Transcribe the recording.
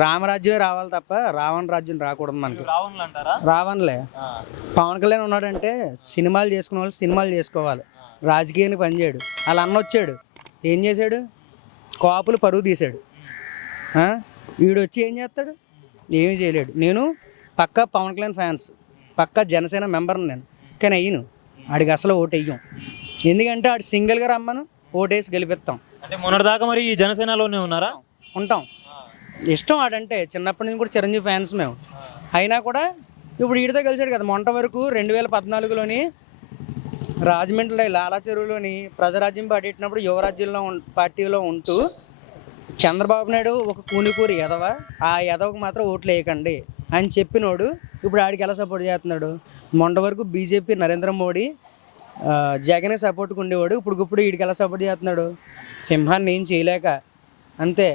రామరాజ్యమే రావాలి తప్ప రావణ రాజ్యం రాకూడదు మనకి. రావణులు అంటారా? రావణలే. పవన్ కళ్యాణ్ ఉన్నాడంటే సినిమాలు చేసుకునే వాళ్ళు సినిమాలు చేసుకోవాలి, రాజకీయానికి పనిచేయడు. అలా అన్న వచ్చాడు, ఏం చేశాడు? కాపులు పరువు తీశాడు. వీడు వచ్చి ఏం చేస్తాడు? ఏమీ చేయలేడు. నేను పక్కా పవన్ కళ్యాణ్ ఫ్యాన్స్, పక్కా జనసేన మెంబర్ని నేను. కానీ అయ్యను ఆడికి అసలు ఓటు వేయం. ఎందుకంటే ఆడు సింగిల్గా రమ్మను ఓటేసి గెలిపిస్తాం. అంటే మొన్నటిదాకా మరి ఈ జనసేనలోనే ఉన్నారా? ఉంటాం. ఇష్టం ఆడంటే, చిన్నప్పటి నుంచి కూడా చిరంజీవి ఫ్యాన్స్ మేము. అయినా కూడా ఇప్పుడు వీడితో కలిసాడు కదా. మొన్నటి వరకు 2014లోని రాజమండ్రిలో లాలా చెరువులోని ప్రజారాజ్యం పార్టీనప్పుడు యువరాజ్యంలో పార్టీలో ఉంటూ చంద్రబాబు నాయుడు ఒక కూనికూరి ఎదవ, ఆ ఎదవకు మాత్రం ఓట్లు వేయకండి అని చెప్పినోడు ఇప్పుడు ఆడికి ఎలా సపోర్ట్ చేస్తున్నాడు? మొన్నటి వరకు బీజేపీ నరేంద్ర మోడీ జగనే సపోర్ట్కి ఉండేవాడు, ఇప్పుడు వీడికి ఎలా సపోర్ట్ చేస్తున్నాడు? సింహాన్ని ఏం చేయలేక అంతే.